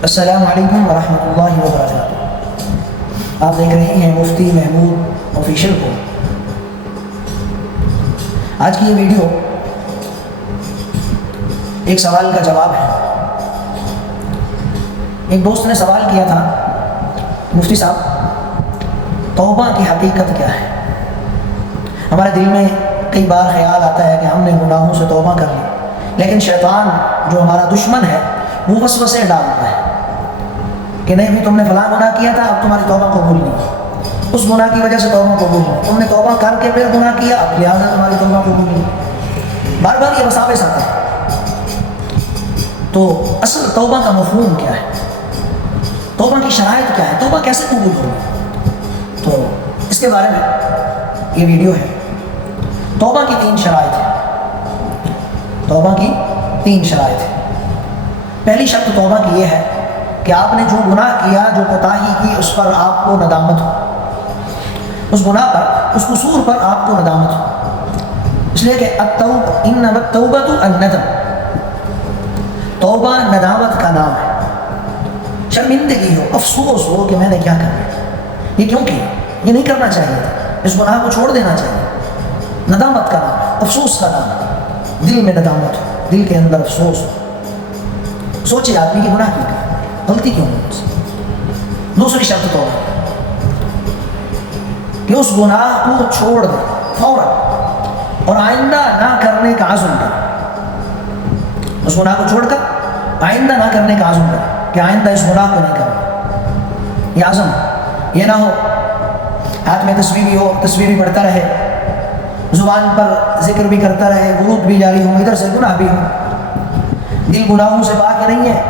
السلام علیکم ورحمۃ اللہ وبرکاتہ۔ آپ دیکھ رہے ہیں مفتی محمود آفیشیل کو۔ آج کی یہ ویڈیو ایک سوال کا جواب ہے۔ ایک دوست نے سوال کیا تھا، مفتی صاحب توبہ کی حقیقت کیا ہے؟ ہمارے دل میں کئی بار خیال آتا ہے کہ ہم نے گناہوں سے توبہ کر لی، لیکن شیطان جو ہمارا دشمن ہے وہ وسوسے ڈالتا ہے کہ نہیں بھی تم نے فلاں گناہ کیا تھا، اب تمہاری توبہ قبول نہیں، اس گناہ کی وجہ سے توبہ قبول نہیں، تم نے توبہ کر کے پھر گناہ کیا، اب لہٰذا تمہاری توبہ قبول نہیں۔ بار بار یہ وساوس آتا ہے۔ تو اصل توبہ کا مفہوم کیا ہے؟ توبہ کی شرائط کیا ہے؟ توبہ کیسے قبول ہوگی؟ تو اس کے بارے میں یہ ویڈیو ہے۔ توبہ کی 3 شرائط ہیں۔ توبہ کی 3 شرائط ہیں۔ پہلی شرط توبہ کی یہ ہے کہ آپ نے جو گناہ کیا، جو کوتاہی کی، اس پر آپ کو ندامت ہو، اس گناہ پر، اس قصور پر آپ کو ندامت ہو۔ اس لیے کہ انما التوبۃ الندم، توبہ ندامت کا نام ہے۔ شرمندگی ہو، افسوس ہو کہ میں نے کیا کرنا، یہ کیوں کیا، یہ نہیں کرنا چاہیے تھا، اس گناہ کو چھوڑ دینا چاہیے۔ ندامت کا نام ہے، افسوس کا نام ہے۔ دل میں ندامت ہو، دل کے اندر افسوس ہو، سوچے آدمی کی گناہ کیوں کیا، غلطی کیوں ہوئی اس سے۔ دوسری شرط توبہ کہ اس گناہ کو چھوڑ دے فوراً اور آئندہ نہ کرنے کا عزم کر۔ اس گناہ کو چھوڑ کر آئندہ نہ کرنے کا عزم کر کہ آئندہ اس گناہ کو نہیں کرنا، یہ عزم۔ یہ نہ ہو ہاتھ میں تصویر ہو، تصویر بھی پڑھتا رہے، زبان پر ذکر بھی کرتا رہے، ورود بھی جاری ہو، ادھر سے گناہ بھی ہو، دل گناہوں سے پاک نہیں ہے،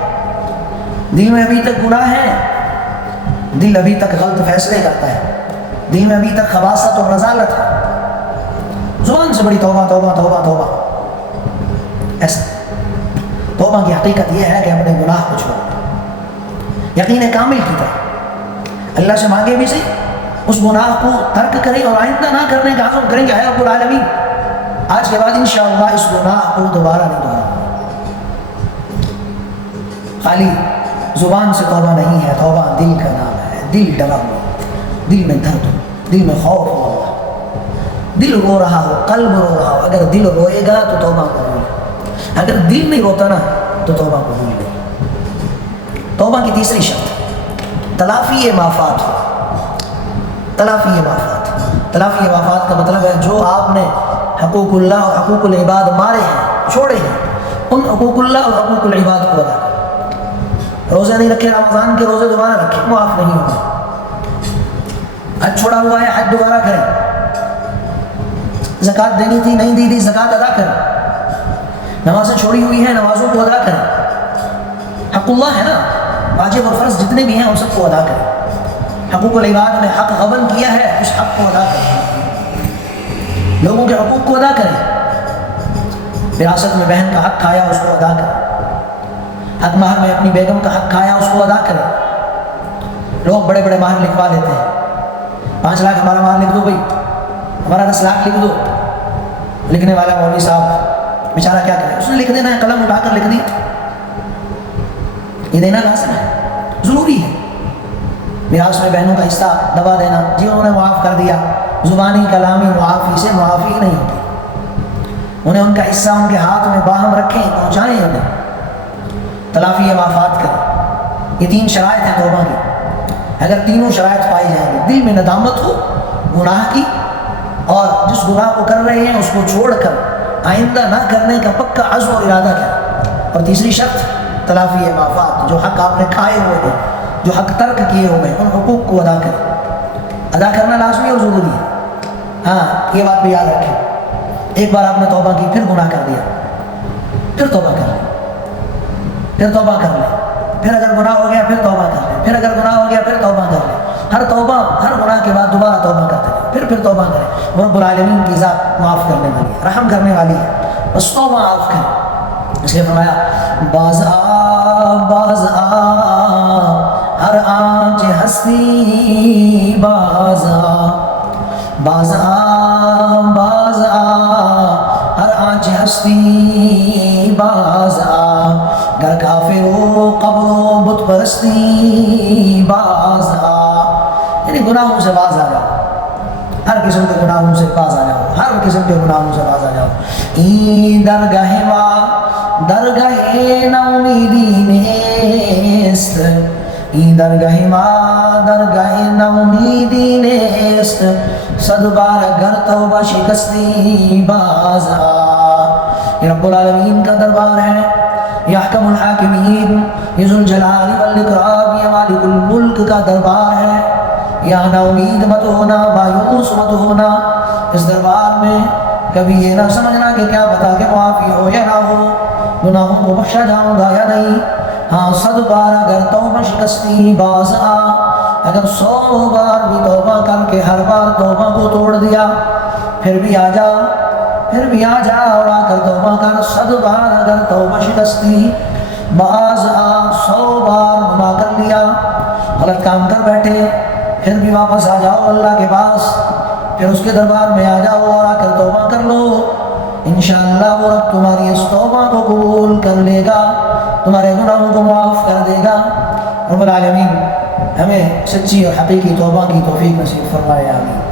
دل میں ابھی تک گناہ ہے، دل ابھی تک غلط فیصلے کرتا ہے، دل میں ابھی تک خباثت اور رذالت ہے، زبان سے بڑی توبہ توبہ توبہ توبہ۔ ایسا توبہ کی حقیقت یہ ہے کہ اپنے گناہ کو چھوڑ، یقین کامل کی طرح اللہ سے مانگے بھی صحیح، اس گناہ کو ترک کریں اور آئندہ نہ کرنے کا عزم کریں کہ اے رب العالمین آج کے بعد انشاءاللہ اس گناہ کو دوبارہ نہیں دہراؤں۔ خالی زبان سے توبہ نہیں ہے، توبہ دل کا نام ہے۔ دل ڈرا ہوا، دل میں درد ہو، دل میں خوف ہوا، دل رو رہا ہو، قلب رو رہا ہو۔ اگر دل روئے گا تو توبہ قبول، اگر دل نہیں روتا نا تو توبہ قبول نہیں۔ توبہ کی تیسری شرط تلافی مافات ہو۔ تلافی مافات، تلافی مافات کا مطلب ہے جو آپ نے حقوق اللہ اور حقوق العباد مارے ہیں، چھوڑے ہیں، ان حقوق اللہ اور حقوق العباد کو ادا کریں۔ روزے نہیں رکھے، رمضان کے روزے دوبارہ رکھیں، معاف نہیں ہوگا۔ حج چھوڑا ہوا ہے، حج دوبارہ کریں۔ زکوٰۃ دینی تھی، نہیں دی تھی، زکوٰۃ ادا کریں۔ نمازیں چھوڑی ہوئی ہیں، نمازوں کو ادا کریں۔ حق اللہ ہے نا، واجب اور فرض جتنے بھی ہیں ان سب کو ادا کریں۔ حقوق العباد میں حق غبن کیا ہے، اس حق کو ادا کریں، لوگوں کے حقوق کو ادا کریں۔ وراثت میں بہن کا حق کھایا، اس کو ادا کریں۔ حق مہر میں اپنی بیگم کا حق کھایا، اس کو ادا کریں۔ لوگ بڑے بڑے مہر لکھوا دیتے ہیں، 5 لاکھ ہمارا مہر لکھ دو بھائی، ہمارا 10 لاکھ لکھ دو۔ لکھنے والا مولوی صاحب بیچارہ کیا کرے، اس نے لکھ دینا ہے، قلم اٹھا کر لکھ دیا۔ یہ دینا لازم ہے، ضروری ہے۔ میراث میں بہنوں کا حصہ دبا دینا، جی انہوں نے معاف کر دیا، زبانی کلامی معافی سے معافی نہیں ہوتی، انہیں ان کا حصہ ان کے ہاتھ میں باہم رکھیں، پہنچائیں انہیں۔ تلافی معافات کریں۔ یہ 3 شرائط ہیں توبہ کی۔ اگر تینوں شرائط پائی جائیں گی، دل میں ندامت ہو گناہ کی، اور جس گناہ کو کر رہے ہیں اس کو چھوڑ کر آئندہ نہ کرنے کا پکا عزم اور ارادہ کریں، اور تیسری شرط تلافی معافات، جو حق آپ نے کھائے ہوئے ہیں، جو حق ترک کیے ہوئے ہیں، ان حقوق کو ادا کریں۔ ادا کرنا لازمی اور ضروری ہے۔ ہاں یہ بات بھی یاد رکھیں، ایک بار آپ نے توبہ کی، پھر گناہ کر دیا، پھر توبہ کر لیں، پھر توبہ کر لیں، پھر اگر گناہ ہو گیا پھر توبہ کر لیں، پھر اگر گناہ ہو گیا پھر توبہ کر لیں۔ ہر توبہ، ہر گناہ کے بعد دوبارہ توبہ کرتے ہیں، پھر توبہ کریں۔ رب العالمین کی ذات معاف کرنے والی ہے، رحم کرنے والی ہے، بس توبہ معاف کریں۔ اس لیے فرمایا باز آ باز آ ہر آنچ ہستی باز آ، باز آ باز آ ہر آنچ ہستی باز آ، گر کافر ہو قبر و بت پرستی باز آ، یعنی گناہوں سے باز آ جاؤ، ہر قسم کے گناہوں سے باز آ جاؤ، ہر قسم کے گناہوں سے باز آ جاؤ۔ این درگاہ ما درگاہ نومیدی نیست، این درگاہ ما درگاہ نومیدی نیست، صد بار گر توبہ شکستی باز آ۔ یہ رب العالمین کا دربار ہے، یہ احکم الحاکمین، یہ ذو الجلال والاکرام، یہ مالک الملک کا دربار ہے۔ یہاں نا امید مت ہونا، مایوس مت ہونا، اس دربار میں کبھی یہ نہ سمجھنا کہ کیا پتا کہ معافی ہو یا نہ ہو، گناہوں کو بخشا جاؤں گا یا نہیں۔ ہاں 100 بار اگر توبہ شکستی باز آ، اگر 100 بار بھی توبہ کر کے ہر بار توبہ کو توڑ دیا، پھر بھی آ جا، پھر بھی آ جا اور آ کر توبہ کر۔ 100 بار اگر توبہ شکستی باز آ، 100 بار گناہ کر لیا، غلط کام کر بیٹھے، پھر بھی واپس آ جاؤ اللہ کے پاس، پھر اس کے دربار میں آ جاؤ اور آ کر توبہ کر لو، انشاءاللہ وہ رب تمہاری اس توبہ کو قبول کر لے گا، تمہارے گناہوں کو معاف کر دے گا۔ رب العالمین ہمیں سچی اور حقیقی توبہ کی توفیق نصیب فرمائے، آمین۔